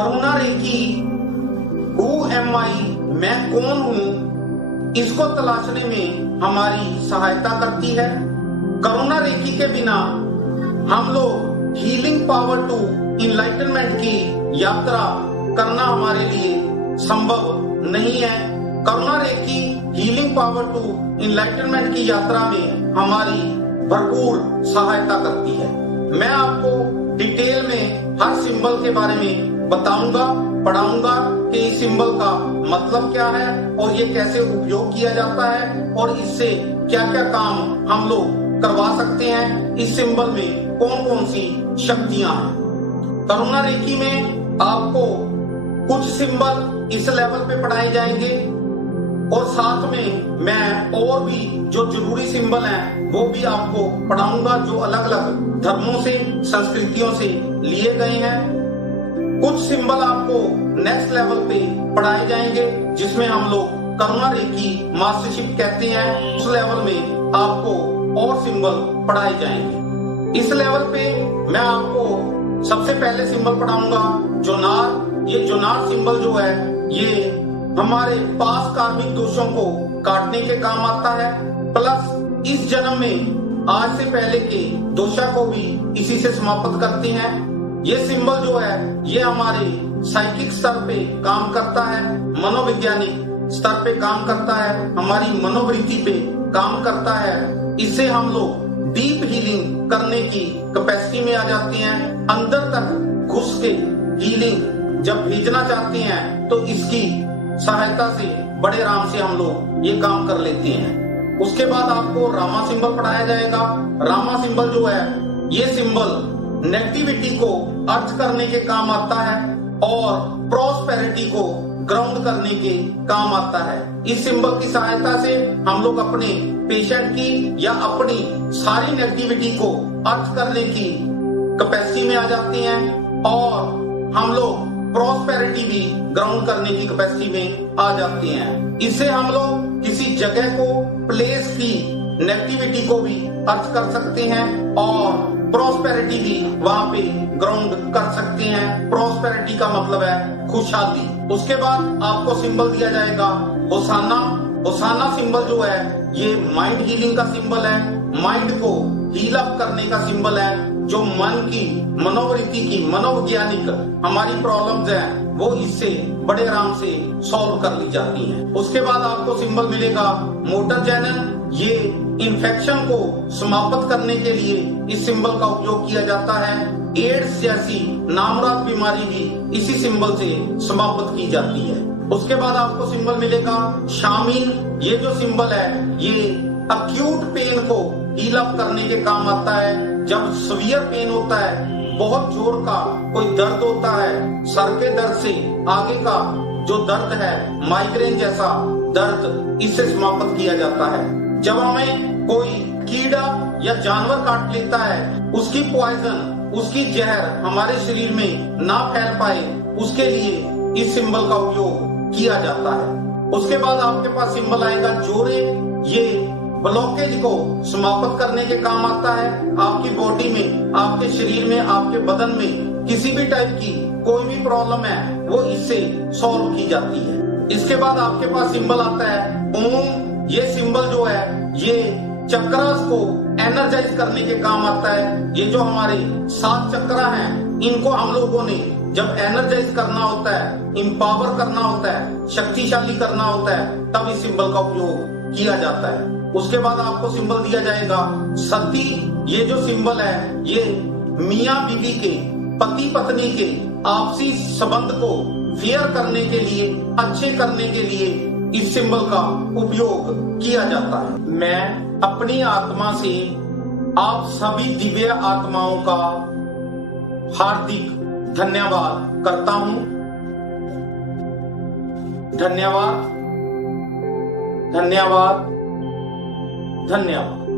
Karuna Rekhi who am आई, मैं कौन हूं, इसको तलाशने में हमारी सहायता करती है। करुणा रेखी के बिना हम लोग हीलिंग पावर टू इनलाइटनमेंट की यात्रा करना हमारे लिए संभव नहीं है। करुणा रेखी हीलिंग पावर टू इनलाइटनमेंट की यात्रा में हमारी भरपूर सहायता करती है। मैं आपको डिटेल में हर सिंबल के बारे में बताऊंगा, पढ़ाऊंगा कि इस सिंबल का मतलब क्या है और ये कैसे उपयोग किया जाता है और इससे क्या क्या काम हम लोग करवा सकते हैं। इस सिंबल में कौन कौन सी शक्तियां हैं। करुणा रेखी में आपको कुछ सिंबल इस लेवल पे पढ़ाए जाएंगे और साथ में मैं और भी जो जरूरी सिंबल हैं वो भी आपको पढ़ाऊंगा, जो अलग अलग धर्मों से, संस्कृतियों से लिए गए हैं। कुछ सिंबल आपको नेक्स्ट लेवल पे पढ़ाए जाएंगे जिसमें हम लोग करुणा रेखी मास्टरशिप कहते हैं। उस लेवल में आपको और सिंबल पढ़ाए जाएंगे। इस लेवल पे मैं आपको सबसे पहले सिंबल पढ़ाऊंगा जोनार। ये जोनार सिंबल जो है ये हमारे पास कार्मिक दोषों को काटने के काम आता है, प्लस इस जन्म में आज से पहले के दोषा को भी इसी से समाप्त करते हैं। ये सिंबल जो है ये हमारे साइकिक स्तर पे काम करता है, मनोवैज्ञानिक स्तर पे काम करता है, हमारी मनोवृत्ति पे काम करता है। इससे हम लोग डीप हीलिंग करने की कैपेसिटी में आ जाते हैं। अंदर तक घुस के हीलिंग जब भेजना चाहते हैं तो इसकी सहायता से बड़े आराम से हम लोग ये काम कर लेते हैं। उसके बाद आपको रामा सिंबल पढ़ाया जाएगा। रामा सिंबल जो है ये सिंबल नेगेटिविटी को अर्थ करने के काम आता है और प्रॉस्पेरिटी को ग्राउंड करने के काम आता है। इस सिंबल की सहायता से हम लोग अपने पेशेंट की या अपनी सारी नेगेटिविटी को अर्थ करने की कैपेसिटी में आ जाते हैं और हम लोग प्रॉस्पेरिटी भी ग्राउंड करने की कैपेसिटी में आ जाते हैं। इससे हम लोग किसी जगह को, प्लेस की नेगेटिविटी को भी अर्थ कर सकते हैं और प्रॉस्पेरिटी भी वहां पे ग्राउंड कर सकते हैं। प्रॉस्पेरिटी का मतलब है खुशहाली। उसके बाद आपको सिंबल दिया जाएगा होसाना। होसाना सिंबल जो है ये माइंड हीलिंग का सिंबल है, माइंड को हील अप करने का सिंबल है। जो मन की, मनोवृत्ति की, मनोवैज्ञानिक हमारी प्रॉब्लम्स हैं वो इससे बड़े आराम से सॉल्व कर ली जाती हैं। उसके बाद आपको सिंबल मिलेगा मोटर जैनन। ये इन्फेक्शन को समाप्त करने के लिए इस सिंबल का उपयोग किया जाता है। एड्स जैसी नामराद बीमारी भी इसी सिंबल से समाप्त की जाती है। उसके बाद आपको सिंबल मिलेगा शामीन। ये जो सिंबल है ये अक्यूट पेन को हील अप करने के काम आता है। जब सीवियर पेन होता है, बहुत जोर का कोई दर्द होता है, सर के दर्द से आगे का जो दर्द है, माइग्रेन जैसा दर्द, इससे समाप्त किया जाता है। जब हमें कोई कीड़ा या जानवर काट लेता है, उसकी पॉइजन, उसकी जहर हमारे शरीर में ना फैल पाए, उसके लिए इस सिंबल का उपयोग किया जाता है। उसके बाद आपके पास सिंबल आएगा जोरे। ये ब्लॉकेज को समाप्त करने के काम आता है। आपकी बॉडी में, आपके शरीर में, आपके बदन में किसी भी टाइप की कोई भी प्रॉब्लम है वो इससे सॉल्व की जाती है। इसके बाद आपके पास सिंबल आता है ओम। ये सिंबल जो है ये चक्रास को एनर्जाइज करने के काम आता है। ये जो हमारे 7 चक्रा हैं इनको हम लोगों ने जब एनर्जाइज करना होता है, इंपावर करना होता है, शक्तिशाली करना होता है, तब इस सिंबल का उपयोग किया जाता है। उसके बाद आपको सिंबल दिया जाएगा सती। ये जो सिंबल है ये मियाँ बीवी के, पति पत्नी के आपसी संबंध को फेयर करने के लिए, अच्छे करने के लिए इस सिंबल का उपयोग किया जाता है। मैं अपनी आत्मा से आप सभी दिव्य आत्माओं का हार्दिक धन्यवाद करता हूं। धन्यवाद, धन्यवाद, धन्यवाद।